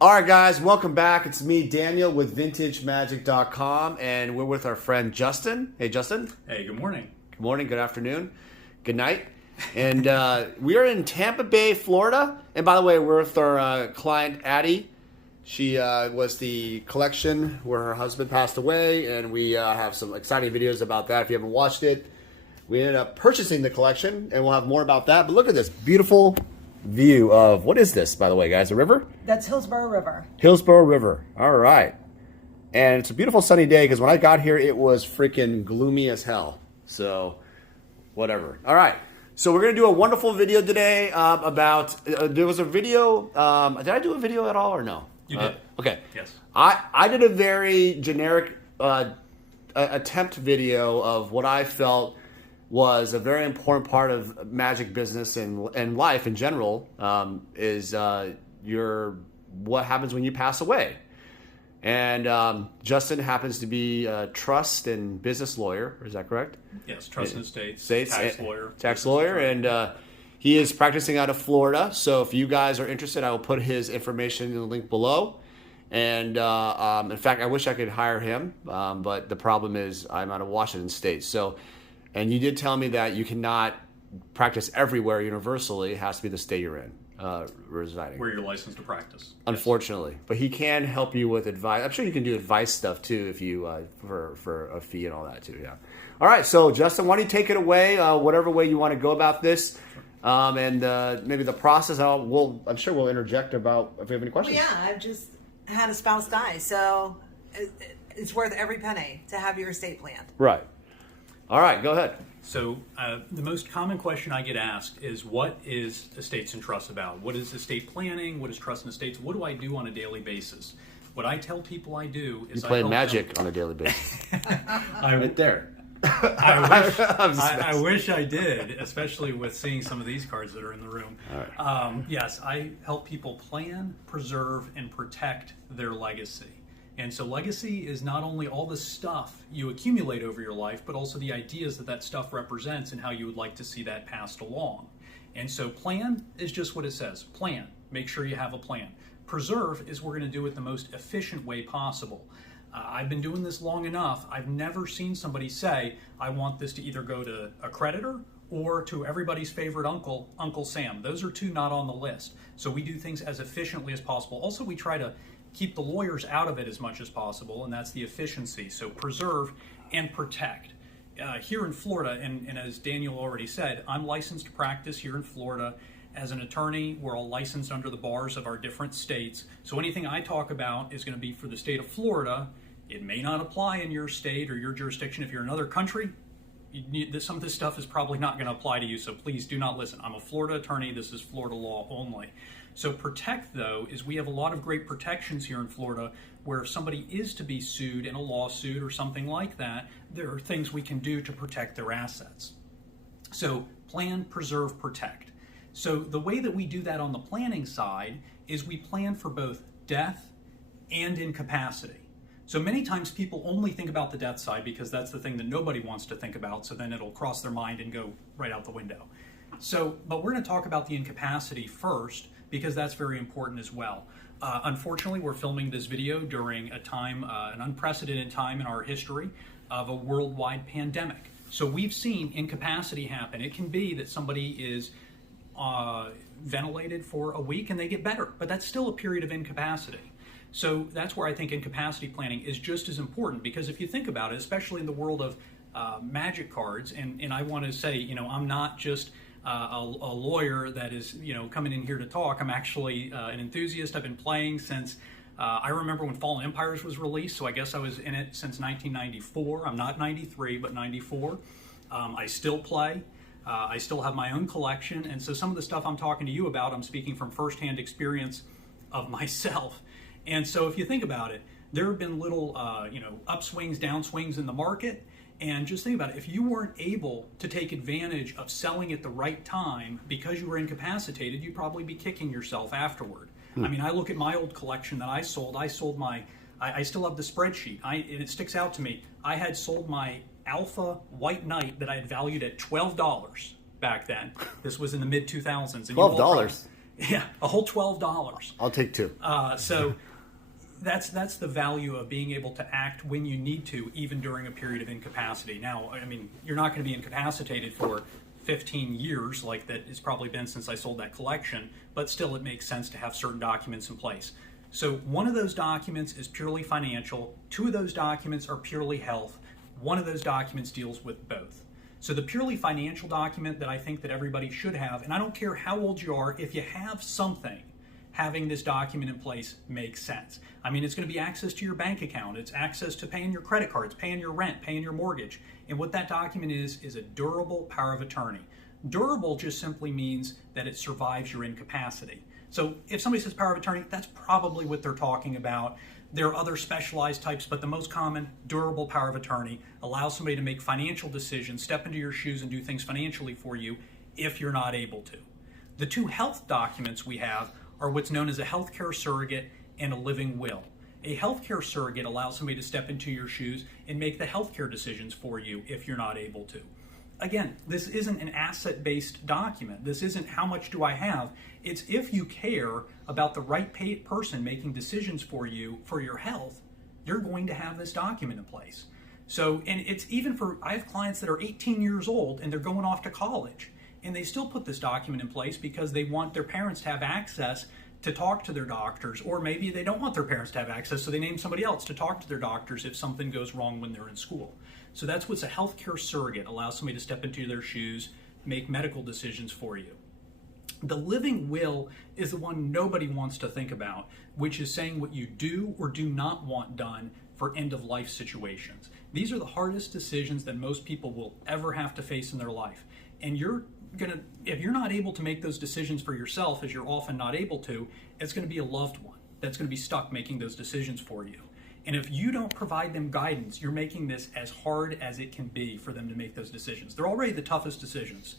All right, guys, welcome back. It's me, Daniel, with VintageMagic.com, and we're with our friend Justin. Hey, Justin. Hey, good morning. Good morning, good afternoon, good night. And we are in Tampa Bay, Florida. And by the way, we're with our client, Addie. She was the collection where her husband passed away, and we have some exciting videos about that. If you haven't watched it, we ended up purchasing the collection, and we'll have more about that. But look at this beautiful view of, what is this, by the way, guys? A river? That's Hillsborough River. Hillsborough River. All right. And it's a beautiful sunny day because when I got here, it was freaking gloomy as hell. So, whatever. All right. So we're going to do a wonderful video today about, there was a video, did I do a video at all or no? You did. Okay. Yes. I did a very generic attempt video of what I felt was a very important part of magic business and life in general, is what happens when you pass away. And Justin happens to be a trust and business lawyer. Is that correct? Yes, trust and estates, tax lawyer, and he is practicing out of Florida. So if you guys are interested, I will put his information in the link below. And in fact, I wish I could hire him, but the problem is I'm out of Washington State. So, and you did tell me that you cannot practice everywhere universally. It has to be the state you're in, residing. Where you're licensed to practice. Unfortunately. Yes. But he can help you with advice. I'm sure you can do advice stuff too if you, for a fee and all that too, yeah. All right, so Justin, why don't you take it away, whatever way you want to go about this. And maybe the process, I'm sure we'll interject about if we have any questions. Well, yeah, I've just had a spouse die, so it's worth every penny to have your estate planned. Right. All right, go ahead. So the most common question I get asked is, what is estates and trusts about? What is estate planning? What is trust and estates? What do I do on a daily basis? What I tell people I do is you play magic on a daily basis. Right there. I wish I did, especially with seeing some of these cards that are in the room. All right. Yes, I help people plan, preserve, and protect their legacy. And so legacy is not only all the stuff you accumulate over your life, but also the ideas that stuff represents and how you would like to see that passed along. And so plan is just what it says. Plan. Make sure you have a plan. Preserve is we're going to do it the most efficient way possible. I've been doing this long enough. I've never seen somebody say, I want this to either go to a creditor or to everybody's favorite uncle, Uncle Sam. Those are two not on the list. So we do things as efficiently as possible. Also, we try to keep the lawyers out of it as much as possible, and that's the efficiency. So preserve and protect. Here in Florida, and as Daniel already said, I'm licensed to practice here in Florida as an attorney. We're all licensed under the bars of our different states. So anything I talk about is going to be for the state of Florida. It may not apply in your state or your jurisdiction. If you're in another country, some of this stuff is probably not going to apply to you, so please do not listen. I'm a Florida attorney. This is Florida law only. So protect, though, is we have a lot of great protections here in Florida where if somebody is to be sued in a lawsuit or something like that, there are things we can do to protect their assets. So plan, preserve, protect. So the way that we do that on the planning side is we plan for both death and incapacity. So many times people only think about the death side because that's the thing that nobody wants to think about, so then it'll cross their mind and go right out the window. But we're going to talk about the incapacity first because that's very important as well. Unfortunately, we're filming this video during a time, an unprecedented time in our history of a worldwide pandemic. So we've seen incapacity happen. It can be that somebody is ventilated for a week and they get better, but that's still a period of incapacity. So that's where I think incapacity planning is just as important, because if you think about it, especially in the world of magic cards, and I want to say, I'm not just a lawyer that is, coming in here to talk. I'm actually an enthusiast. I've been playing since I remember when Fallen Empires was released, so I guess I was in it since 1994. I'm not 93, but 94. I still play. I still have my own collection, and so some of the stuff I'm talking to you about, I'm speaking from firsthand experience of myself. And so if you think about it, there have been little, upswings, downswings in the market. And just think about it. If you weren't able to take advantage of selling at the right time because you were incapacitated, you'd probably be kicking yourself afterward. I mean, I look at my old collection that I sold I still have the spreadsheet, and it sticks out to me. I had sold my Alpha White Knight that I had valued at $12 back then. This was in the mid-2000s. $12? Yeah, a whole $12. I'll take 2. So that's the value of being able to act when you need to, even during a period of incapacity. Now, I mean, you're not going to be incapacitated for 15 years like that it's probably been since I sold that collection, but still it makes sense to have certain documents in place. So one of those documents is purely financial, 2 of those documents are purely health, 1 of those documents deals with both. So the purely financial document that I think that everybody should have, and I don't care how old you are, if you have something, having this document in place makes sense. I mean, it's going to be access to your bank account, it's access to paying your credit cards, paying your rent, paying your mortgage. And what that document is a durable power of attorney. Durable just simply means that it survives your incapacity. So if somebody says power of attorney, that's probably what they're talking about. There are other specialized types, but the most common, durable power of attorney, allows somebody to make financial decisions, step into your shoes and do things financially for you if you're not able to. The 2 health documents we have are what's known as a healthcare surrogate and a living will. A healthcare surrogate allows somebody to step into your shoes and make the healthcare decisions for you if you're not able to. Again, this isn't an asset-based document. This isn't how much do I have. It's if you care about the right person making decisions for you for your health, you're going to have this document in place. So, and it's even for, I have clients that are 18 years old and they're going off to college, and they still put this document in place because they want their parents to have access to talk to their doctors, or maybe they don't want their parents to have access, so they name somebody else to talk to their doctors if something goes wrong when they're in school. So that's what's a healthcare surrogate, allows somebody to step into their shoes, make medical decisions for you. The living will is the one nobody wants to think about, which is saying what you do or do not want done for end-of-life situations. These are the hardest decisions that most people will ever have to face in their life. And if you're not able to make those decisions for yourself, as you're often not able to, it's going to be a loved one that's going to be stuck making those decisions for you. And if you don't provide them guidance, you're making this as hard as it can be for them to make those decisions. They're already the toughest decisions.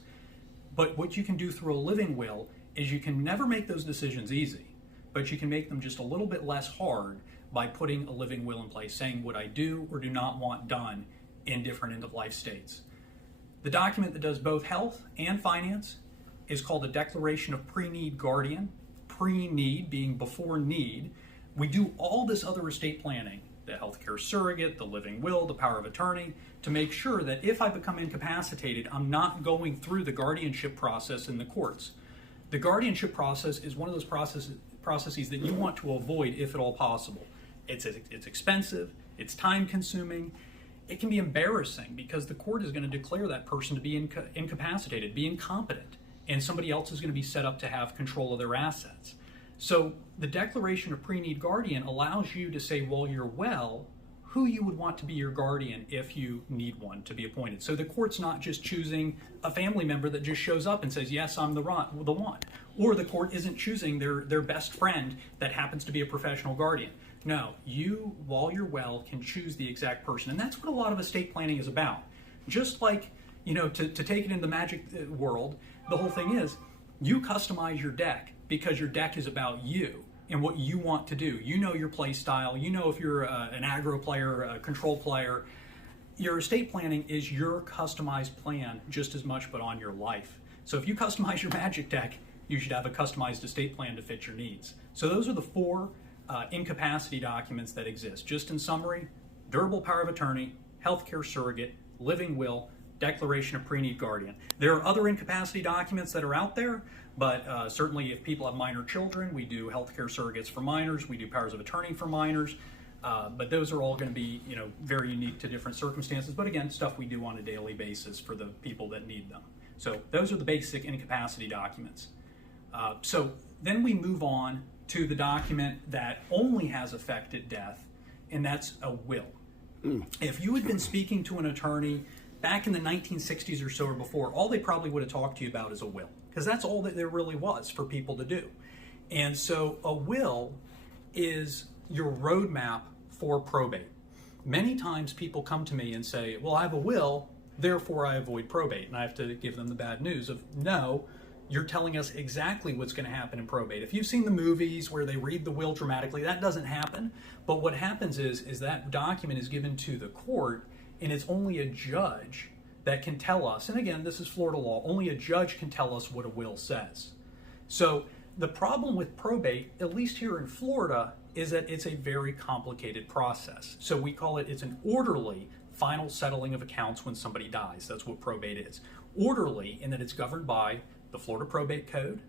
But what you can do through a living will is you can never make those decisions easy, but you can make them just a little bit less hard by putting a living will in place, saying what I do or do not want done in different end-of-life states. The document that does both health and finance is called a Declaration of Pre-Need Guardian, pre-need being before need. We do all this other estate planning, the healthcare surrogate, the living will, the power of attorney, to make sure that if I become incapacitated, I'm not going through the guardianship process in the courts. The guardianship process is one of those processes that you want to avoid if at all possible. It's expensive, it's time consuming, it can be embarrassing because the court is going to declare that person to be incapacitated, be incompetent, and somebody else is going to be set up to have control of their assets. So the Declaration of Pre-Need Guardian allows you to say while you're well, who you would want to be your guardian if you need one to be appointed. So the court's not just choosing a family member that just shows up and says, yes, I'm the one. Or the court isn't choosing their best friend that happens to be a professional guardian. No, you, while you're well, can choose the exact person. And that's what a lot of estate planning is about. Just like, to take it in the magic world, the whole thing is you customize your deck because your deck is about you and what you want to do. You know your play style. You know if you're an aggro player, a control player. Your estate planning is your customized plan just as much, but on your life. So if you customize your magic deck, you should have a customized estate plan to fit your needs. So those are the 4 incapacity documents that exist. Just in summary, durable power of attorney, healthcare surrogate, living will, Declaration of Pre-Need Guardian. There are other incapacity documents that are out there, but certainly if people have minor children, we do healthcare surrogates for minors, we do powers of attorney for minors, but those are all going to be very unique to different circumstances, but again, stuff we do on a daily basis for the people that need them. So those are the basic incapacity documents. So then we move on to the document that only has effect at death, and that's a will. If you had been speaking to an attorney back in the 1960s or so or before, all they probably would have talked to you about is a will, because that's all that there really was for people to do. And so a will is your roadmap for probate. Many times people come to me and say, well, I have a will, therefore I avoid probate. And I have to give them the bad news of, no, you're telling us exactly what's going to happen in probate. If you've seen the movies where they read the will dramatically, that doesn't happen. But what happens is that document is given to the court, and it's only a judge that can tell us, and again, this is Florida law, only a judge can tell us what a will says. So The problem with probate, at least here in Florida, is that it's a very complicated process. So we call it's an orderly final settling of accounts when somebody dies. That's what probate is. Orderly in that it's governed by the Florida Probate Code,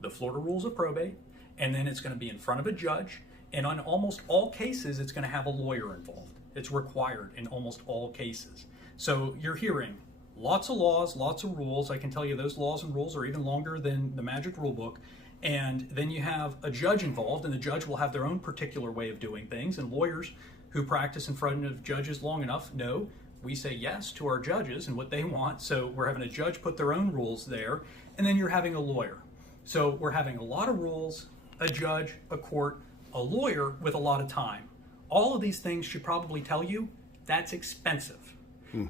the Florida Rules of Probate, and then it's going to be in front of a judge. And on almost all cases, it's going to have a lawyer involved. It's required in almost all cases. So you're hearing lots of laws, lots of rules. I can tell you those laws and rules are even longer than the magic rule book. And then you have a judge involved, and the judge will have their own particular way of doing things. And lawyers who practice in front of judges long enough know we say yes to our judges and what they want. So we're having a judge put their own rules there, and then you're having a lawyer. So we're having a lot of rules, a judge, a court, a lawyer with a lot of time. All of these things should probably tell you that's expensive.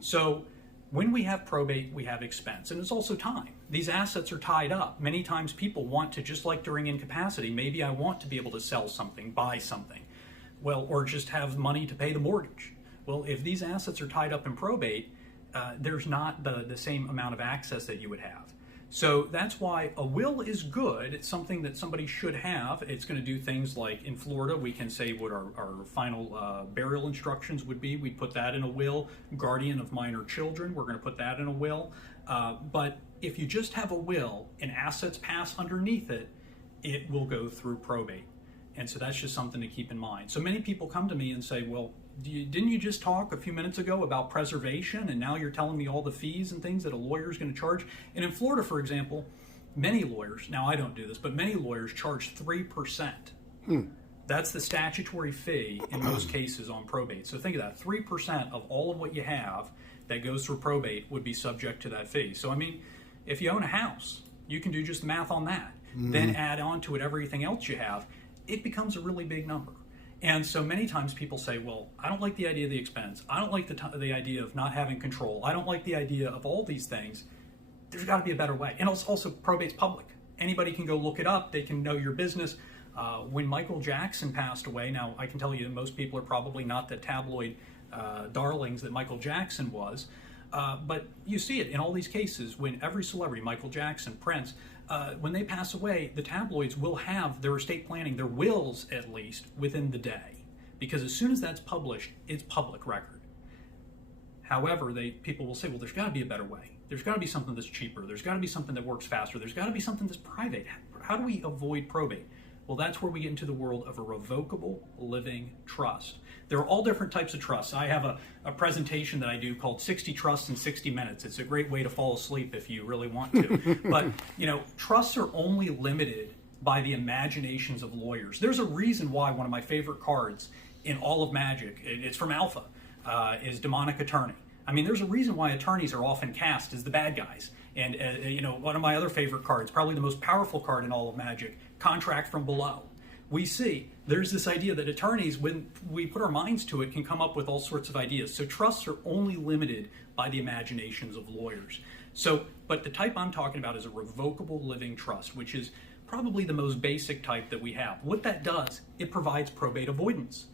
So when we have probate, we have expense, and it's also time. These assets are tied up. Many times people want to, just like during incapacity, maybe I want to be able to sell something, buy something, well, or just have money to pay the mortgage. Well, if these assets are tied up in probate, there's not the same amount of access that you would have. So that's why a will is good. It's something that somebody should have. It's going to do things like in Florida, we can say what our final burial instructions would be. We'd put that in a will. Guardian of minor children, we're going to put that in a will. But if you just have a will and assets pass underneath it, it will go through probate. And so that's just something to keep in mind. So many people come to me and say, well, didn't you just talk a few minutes ago about preservation, and now you're telling me all the fees and things that a lawyer is going to charge? And in Florida, for example, many lawyers, now I don't do this, but many lawyers charge 3%. That's the statutory fee in most cases on probate. So think of that, 3% of all of what you have that goes through probate would be subject to that fee. So I mean, if you own a house, you can do just the math on that. Then add on to it everything else you have, it becomes a really big number. And so many times people say, well, I don't like the idea of the expense. I don't like the idea of not having control. I don't like the idea of all these things. There's got to be a better way. And also probate's public. Anybody can go look it up. They can know your business. When Michael Jackson passed away, now I can tell you most people are probably not the tabloid darlings that Michael Jackson was. But you see it in all these cases when every celebrity, Michael Jackson, Prince, when they pass away, the tabloids will have their estate planning, their wills at least, within the day. Because as soon as that's published, it's public record. However, people will say, well, there's got to be a better way. There's got to be something that's cheaper. There's got to be something that works faster. There's got to be something that's private. How do we avoid probate? Well, that's where we get into the world of a revocable living trust. There are all different types of trusts. I have a presentation that I do called 60 Trusts in 60 Minutes. It's a great way to fall asleep if you really want to. But, trusts are only limited by the imaginations of lawyers. There's a reason why one of my favorite cards in all of Magic, it's from Alpha, is Demonic Attorney. I mean, there's a reason why attorneys are often cast as the bad guys. And, one of my other favorite cards, probably the most powerful card in all of Magic, Contract from Below. We see there's this idea that attorneys, when we put our minds to it, can come up with all sorts of ideas. So trusts are only limited by the imaginations of lawyers. So, but the type I'm talking about is a revocable living trust, which is probably the most basic type that we have. What that does, it provides probate avoidance.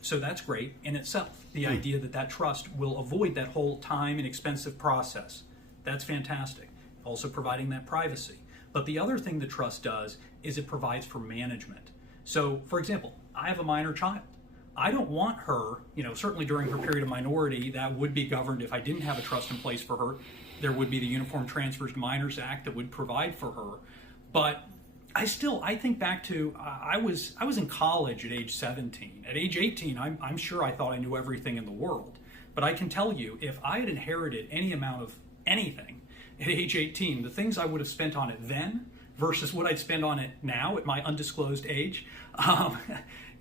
So that's great in itself, the idea that trust will avoid that whole time and expensive process. That's fantastic. Also providing that privacy. But the other thing the trust does is it provides for management. So, for example, I have a minor child. I don't want her, certainly during her period of minority, that would be governed if I didn't have a trust in place for her. There would be the Uniform Transfers to Minors Act that would provide for her. But I think back to, I was in college at age 17. At age 18, I'm sure I thought I knew everything in the world. But I can tell you, if I had inherited any amount of anything at age 18, the things I would have spent on it then versus what I'd spend on it now at my undisclosed age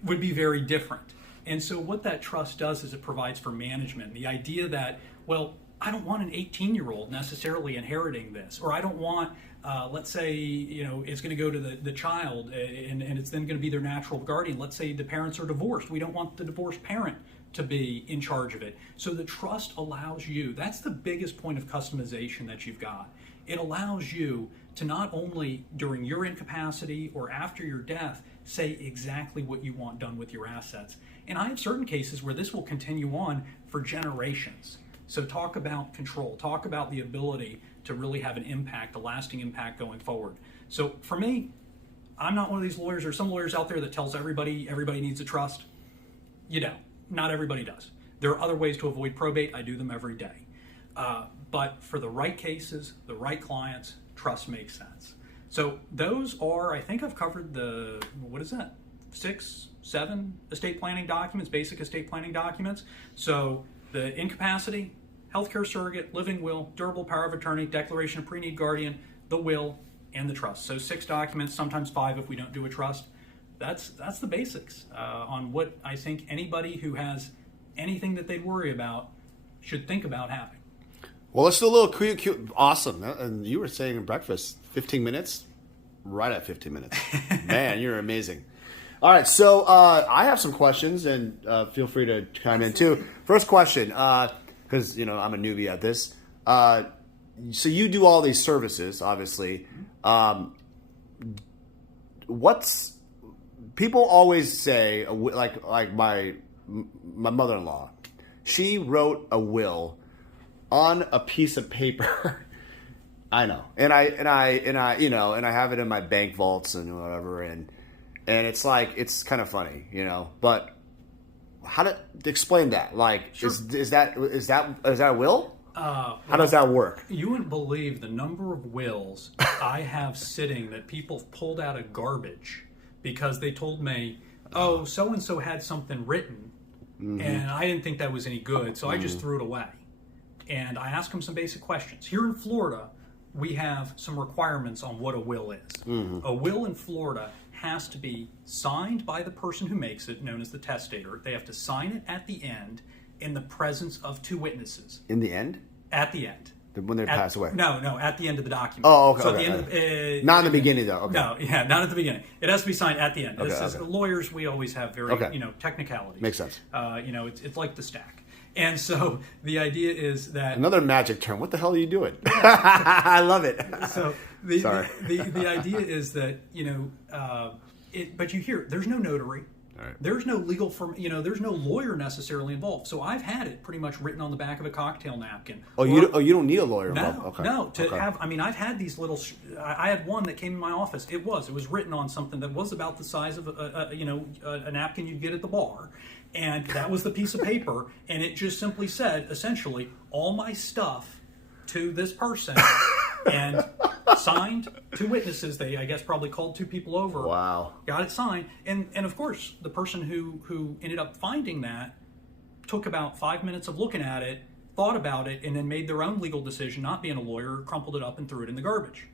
would be very different. And so what that trust does is it provides for management. The idea that, well, I don't want an 18-year-old necessarily inheriting this, or I don't want, let's say, it's going to go to the child and it's then going to be their natural guardian. Let's say the parents are divorced. We don't want the divorced parent to be in charge of it. So the trust allows you, that's the biggest point of customization that you've got. It allows you to not only during your incapacity or after your death say exactly what you want done with your assets. And I have certain cases where this will continue on for generations. So talk about control, talk about the ability to really have an impact, a lasting impact going forward. So for me, I'm not one of these lawyers. There's some lawyers out there that tells everybody needs a trust. You don't. Not everybody does. There are other ways to avoid probate. I do them every day. But for the right cases, the right clients, trust makes sense. So those are, I think I've covered the, what is that? 6, 7 estate planning documents, basic estate planning documents. So the incapacity, healthcare surrogate, living will, durable power of attorney, declaration of pre-need guardian, the will, and the trust. So 6 documents, sometimes 5 if we don't do a trust. That's the basics on what I think anybody who has anything that they'd worry about should think about having. Well, let's do a little cute. Awesome. And you were saying in breakfast, 15 minutes? Right at 15 minutes. Man, you're amazing. All right, so I have some questions, and feel free to chime in too. First question, because I'm a newbie at this. So you do all these services, obviously. What's people always say? Like my mother-in-law, she wrote a will on a piece of paper. I know, and I have it in my bank vaults and whatever, and it's like, it's kind of funny, But how to explain that? Like, sure. is that a will? How does that work? You wouldn't believe the number of wills I have sitting that people pulled out of garbage because they told me, oh, so and so had something written, and I didn't think that was any good, so I just threw it away. And I asked them some basic questions. Here in Florida, we have some requirements on what a will is. A will in Florida has to be signed by the person who makes it, known as the testator. They have to sign it at the end in the presence of 2 witnesses. In the end? At the end. When they pass away? No, at the end of the document. Oh, okay. So okay, at the end of, not in the beginning, though. Okay. No, not at the beginning. It has to be signed at the end. Okay, Lawyers, we always have very, technicalities. Makes sense. It's like the stack. And so the idea is that... Another magic term. What the hell are you doing? I love it. So the idea is that, but you hear, there's no notary. Right. There's no legal firm, there's no lawyer necessarily involved. So I've had it pretty much written on the back of a cocktail napkin. You don't need a lawyer involved? Okay. No, I've had these little, I had one that came in my office. It was written on something that was about the size of a napkin you'd get at the bar. And that was the piece of paper. And it just simply said, essentially, all my stuff to this person and signed 2 witnesses. They, I guess, probably called 2 people over. Wow. Got it signed. And of course, the person who ended up finding that took about 5 minutes of looking at it, thought about it, and then made their own legal decision, not being a lawyer, crumpled it up and threw it in the garbage.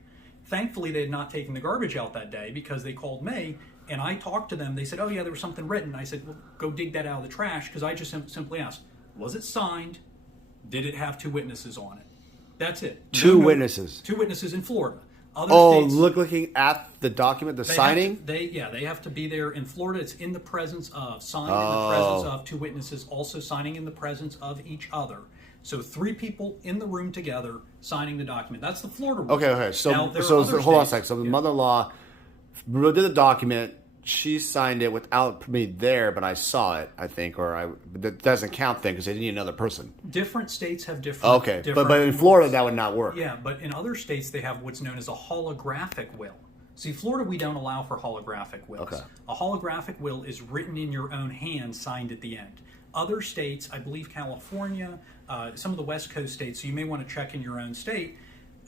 Thankfully, they had not taken the garbage out that day because they called me, and I talked to them. They said, oh, yeah, there was something written. I said, well, go dig that out of the trash, because I just simply asked, was it signed? Did it have 2 witnesses on it? That's it. 2 witnesses. 2 witnesses in Florida. Other states, looking at the document, the signing? They have to be there. In Florida, it's in the presence of, signed in the presence of 2 witnesses, also signing in the presence of each other. So 3 people in the room together signing the document. That's the Florida rule. Okay. So hold on a second. So the mother-in-law did the document. She signed it without me there, but I saw it, I think, that doesn't count then because they need another person. Different states have different. Okay, but in Florida that would not work. Yeah, but in other states they have what's known as a holographic will. See, Florida, we don't allow for holographic wills. Okay. A holographic will is written in your own hand, signed at the end. Other states, I believe California, some of the West Coast states, so you may want to check in your own state,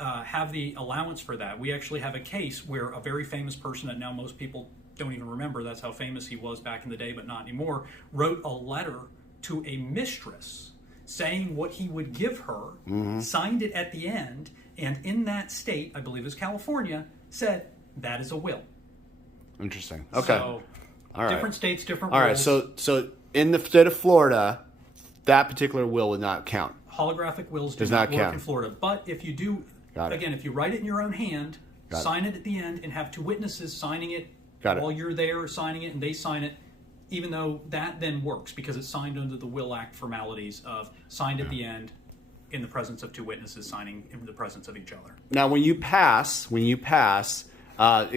have the allowance for that. We actually have a case where a very famous person that now most people don't even remember, that's how famous he was back in the day, but not anymore, wrote a letter to a mistress saying what he would give her, signed it at the end, and in that state, I believe it was California, said that is a will. Interesting. Okay. So, all right. Different states, different all rules. Right, so in the state of Florida, that particular will would not count. Holographic wills do not work in Florida. But if you do, again, if you write it in your own hand, sign it at the end, and have 2 witnesses signing it while you're there signing it, and they sign it, even though that then works because it's signed under the Will Act formalities of signed at the end in the presence of 2 witnesses signing in the presence of each other. Now, when you pass,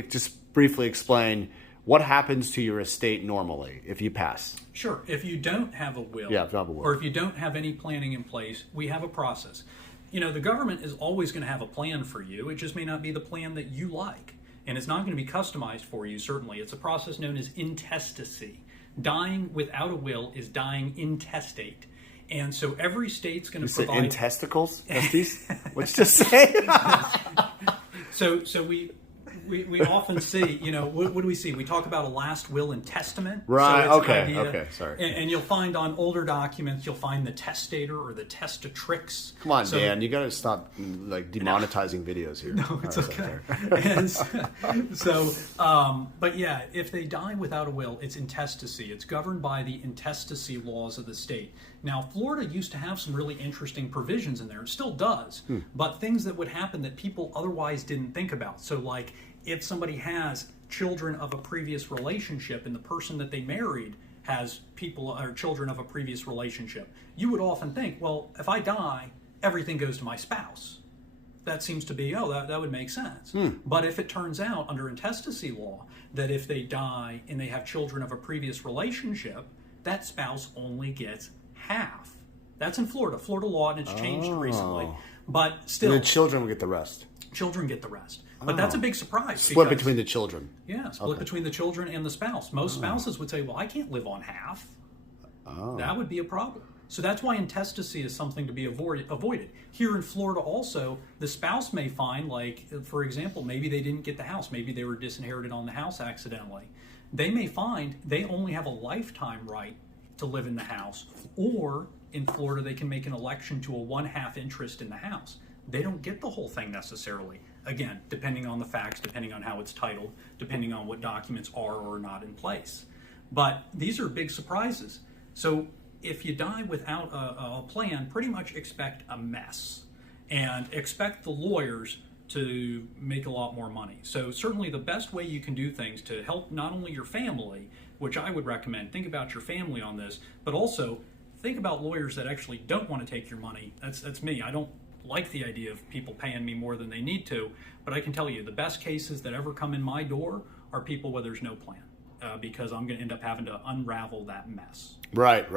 just briefly explain what happens to your estate normally if you pass. Sure. If you don't have a will, or if you don't have any planning in place, we have a process. The government is always going to have a plan for you. It just may not be the plan that you like. and it's not going to be customized for you, certainly. It's a process known as intestacy. Dying without a will is dying intestate. And so every state's going to provide... You said intesticles? Testes? What'd you just say? So we often see, what do we see? We talk about a last will and testament. Right, So it's an okay, idea, okay, sorry. And you'll find on older documents, you'll find the testator or the testatrix. Come on, Dan, you got to stop demonetizing videos here. No, it's okay. But yeah, if they die without a will, it's intestacy. It's governed by the intestacy laws of the state. Now, Florida used to have some really interesting provisions in there. It still does, but things that would happen that people otherwise didn't think about. So like if somebody has children of a previous relationship and the person that they married has people or children of a previous relationship, you would often think, well, if I die, everything goes to my spouse. That seems to be, that would make sense. But if it turns out under intestacy law that if they die and they have children of a previous relationship, that spouse only gets half. That's in Florida. Florida law, and it's changed recently. But still... And the children will get the rest. Children get the rest. But that's a big surprise. Split between the children. Yeah, split between the children and the spouse. Most spouses would say, well, I can't live on half. That would be a problem. So that's why intestacy is something to be avoided. Here in Florida also, the spouse may find, like, for example, maybe they didn't get the house. Maybe they were disinherited on the house accidentally. They may find they only have a lifetime right to live in the house. Or in Florida, they can make an election to a 1/2 interest in the house. They don't get the whole thing necessarily. Again, depending on the facts, depending on how it's titled, depending on what documents are or are not in place. But these are big surprises. So if you die without a plan, pretty much expect a mess and expect the lawyers to make a lot more money. So certainly the best way you can do things to help not only your family, which I would recommend, think about your family on this, but also think about lawyers that actually don't want to take your money. That's me. I don't like the idea of people paying me more than they need to, but I can tell you the best cases that ever come in my door are people where there's no plan, because I'm going to end up having to unravel that mess. Right.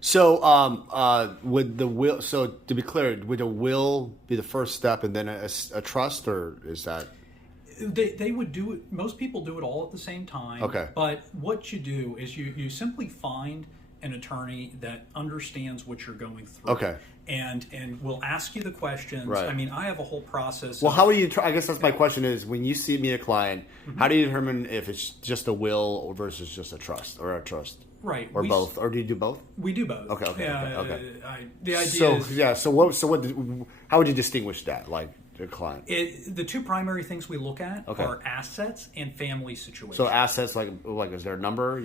So would the will? So to be clear, would a will be the first step and then a trust, or is that? They would do it. Most people do it all at the same time. Okay. But what you do is you simply find an attorney that understands what you're going through. Okay. And will ask you the questions. Right. I mean, I have a whole process. Well, how are you? I guess that's my question: is when you see me a client, how do you determine if it's just a will or versus just a trust or a trust? Right. Or both? Or do you do both? We do both. Okay. The idea is... How would you distinguish that, like, the client? The two primary things we look at are assets and family situation. So assets, like is there a number?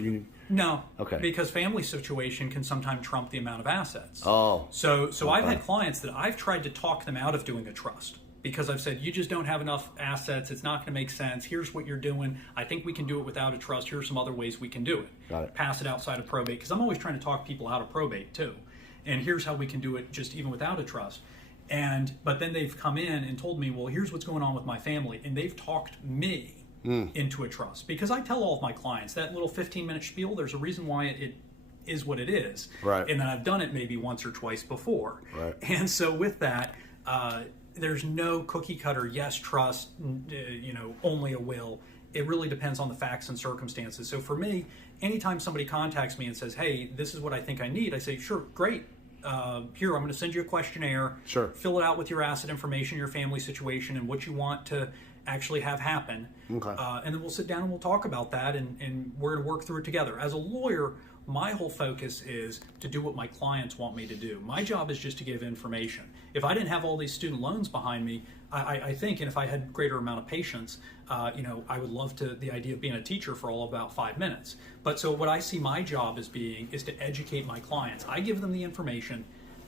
No. Okay. Because family situation can sometimes trump the amount of assets. Oh. So I've had clients that I've tried to talk them out of doing a trust. Because I've said, you just don't have enough assets. It's not going to make sense. Here's what you're doing. I think we can do it without a trust. Here's some other ways we can do it. Got it. Pass it outside of probate. Because I'm always trying to talk people out of probate, too. And here's how we can do it just even without a trust. But then they've come in and told me, well, here's what's going on with my family. And they've talked me into a trust. Because I tell all of my clients, that little 15-minute spiel, there's a reason why it is what it is. Right. And then I've done it maybe once or twice before. Right. And so with that... there's no cookie cutter, yes, trust, only a will. It really depends on the facts and circumstances. So for me, anytime somebody contacts me and says, hey, this is what I think I need, I say, sure, great. Here, I'm going to send you a questionnaire. Sure. Fill it out with your asset information, your family situation, and what you want to actually have happen. Okay. And then we'll sit down and we'll talk about that, and we're going to work through it together. As a lawyer, my whole focus is to do what my clients want me to do. My job is just to give information. If I didn't have all these student loans behind me, I think, and if I had greater amount of patience, I would love the idea of being a teacher for all about 5 minutes. But so what I see my job as being is to educate my clients. I give them the information.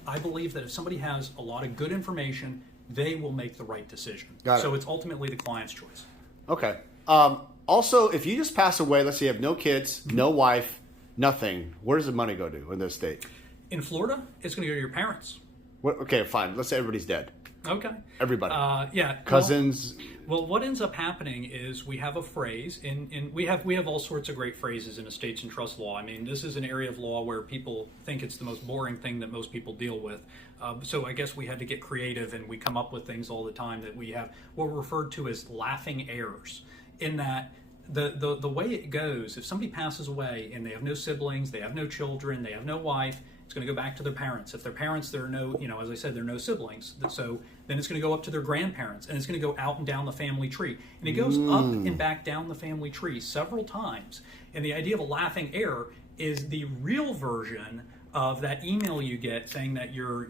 I believe that if somebody has a lot of good information, they will make the right decision. Got it. So it's ultimately the client's choice. Okay. Also, if you just pass away, let's say you have no kids, no wife, nothing, where does the money go to in this state? In Florida, it's going to go to your parents. Okay, fine. Let's say everybody's dead. Okay. Everybody. Yeah. Cousins. Well, what ends up happening is we have a phrase, and we have all sorts of great phrases in estates and trust law. I mean, this is an area of law where people think it's the most boring thing that most people deal with. So I guess we had to get creative, and we come up with things all the time that we have what we're referred to as laughing errors. in that the way it goes, if somebody passes away and they have no siblings, they have no children, they have no wife, it's going to go back to their parents. If their parents, there are no, as I said, there are no siblings. So then it's going to go up to their grandparents, and it's going to go out and down the family tree. And it goes up and back down the family tree several times. And the idea of a laughing heir is the real version of that email you get saying that you're,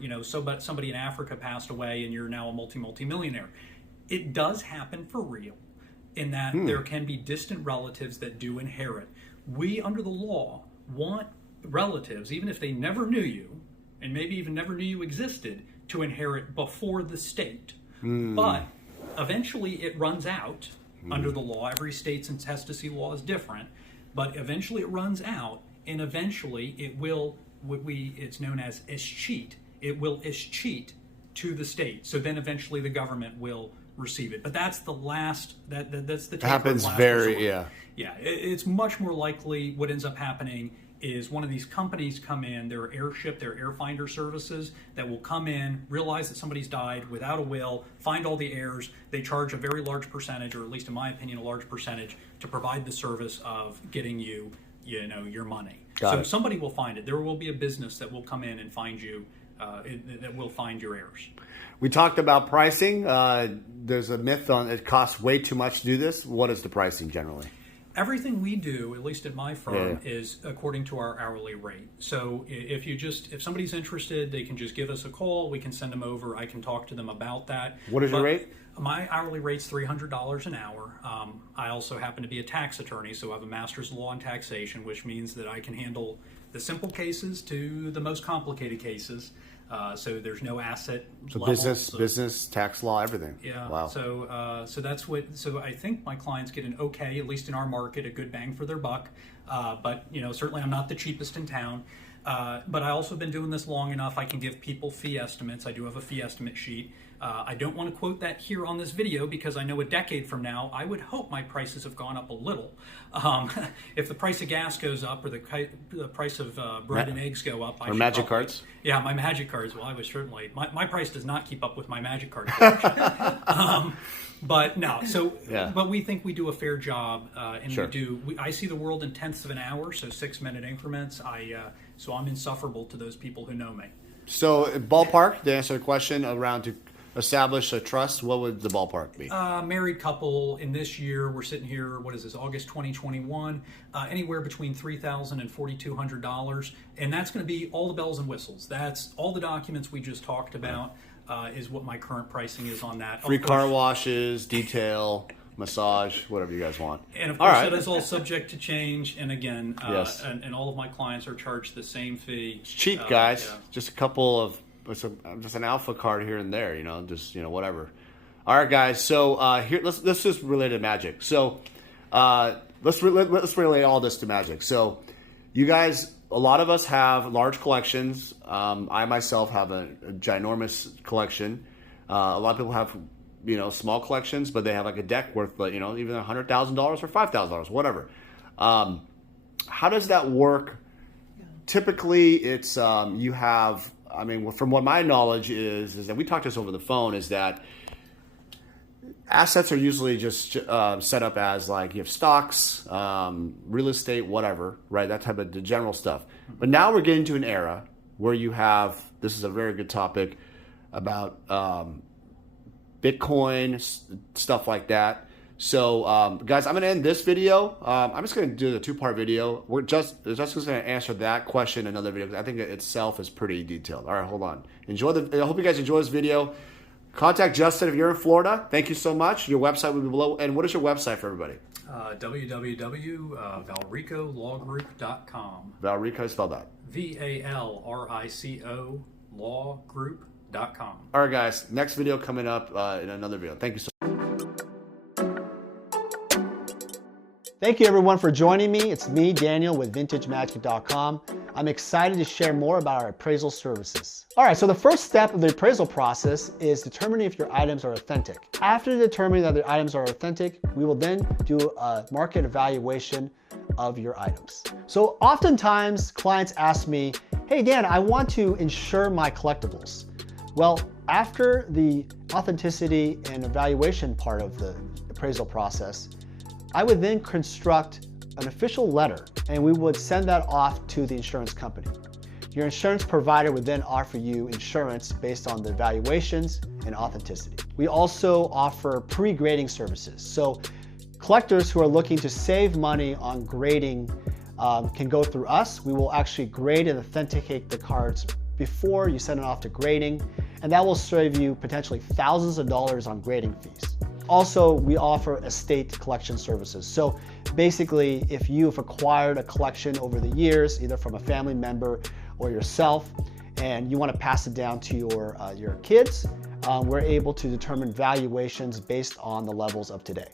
somebody in Africa passed away and you're now a multi-millionaire. It does happen for real, in that there can be distant relatives that do inherit. We, under the law, want relatives, even if they never knew you, and maybe even never knew you existed, to inherit before the state. But eventually it runs out under the law. Every state's intestacy law is different, but eventually it runs out, and eventually it will, it's known as escheat. It will escheat to the state. So then eventually the government will receive it. But that's the last, that's the happens very, resort. It's much more likely what ends up happening is one of these companies come in, their airship, their air finder services, that will come in, realize that somebody's died without a will, find all the heirs. They charge a very large percentage, or at least in my opinion, a large percentage, to provide the service of getting you, your money. So somebody will find it. There will be a business that will come in and find you, that will find your heirs. We talked about pricing. There's a myth on it costs way too much to do this. What is the pricing generally? Everything we do, at least at my firm, is according to our hourly rate. So if somebody's interested, they can just give us a call. We can send them over. I can talk to them about that. What is your rate? My hourly rate's $300 an hour. I also happen to be a tax attorney, so I have a master's in law and taxation, which means that I can handle the simple cases to the most complicated cases. So there's no asset level. Business, tax law, everything. Yeah. Wow. So that's what. So I think my clients get an okay, at least in our market, a good bang for their buck. But certainly I'm not the cheapest in town. But I also been doing this long enough. I can give people fee estimates. I do have a fee estimate sheet. I don't want to quote that here on this video because I know a decade from now, I would hope my prices have gone up a little. If the price of gas goes up or the price of bread and eggs go up. Or magic cards? Yeah, my magic cards. Well, I was certainly, my price does not keep up with my magic card. But no, but we think we do a fair job, and sure. I see the world in tenths of an hour, so 6-minute increments. So I'm insufferable to those people who know me. So ballpark, to answer the question, around to establish a trust, what would the ballpark be? Married couple in this year, we're sitting here, what is this, August 2021, anywhere between $3,000 and $4,200. And that's going to be all the bells and whistles. That's all the documents we just talked about, is what my current pricing is on that. Free car washes, detail, massage, whatever you guys want. And of course, that is all subject to change. And again, yes. and all of my clients are charged the same fee. It's cheap, guys. Just a couple of, just an alpha card here and there, whatever. All right, guys. So here, let's just relate to magic. So let's relate all this to magic. So you guys, a lot of us have large collections. I myself have a ginormous collection. A lot of people have small collections, but they have like a deck worth even $100,000 or $5,000, whatever. How does that work? Typically, it's you have. From what my knowledge is that we talked this over the phone, is that assets are usually just set up as like you have stocks, real estate, whatever, right? That type of the general stuff. But now we're getting to an era where you have, this is a very good topic about Bitcoin, stuff like that. So, guys, I'm going to end this video. I'm just going to do the 2-part video. We're just going to answer that question in another video, because I think it itself is pretty detailed. All right, hold on. I hope you guys enjoy this video. Contact Justin if you're in Florida. Thank you so much. Your website will be below. And what is your website for everybody? www.valricolawgroup.com. Valrico, spell that. VALRICO lawgroup.com. All right, guys. Next video coming up in another video. Thank you so much. Thank you everyone for joining me. It's me, Daniel, with VintageMagic.com. I'm excited to share more about our appraisal services. All right, so the first step of the appraisal process is determining if your items are authentic. After determining that the items are authentic, we will then do a market evaluation of your items. So oftentimes clients ask me, hey Dan, I want to insure my collectibles. Well, after the authenticity and evaluation part of the appraisal process, I would then construct an official letter and we would send that off to the insurance company. Your insurance provider would then offer you insurance based on the valuations and authenticity. We also offer pre-grading services. So collectors who are looking to save money on grading can go through us. We will actually grade and authenticate the cards before you send it off to grading, and that will save you potentially thousands of dollars on grading fees. Also, we offer estate collection services. So basically, if you've acquired a collection over the years, either from a family member or yourself, and you want to pass it down to your kids, we're able to determine valuations based on the levels of today.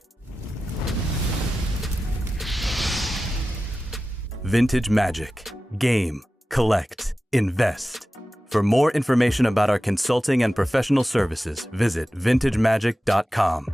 Vintage Magic. Game, collect, invest. For more information about our consulting and professional services, visit vintagemagic.com.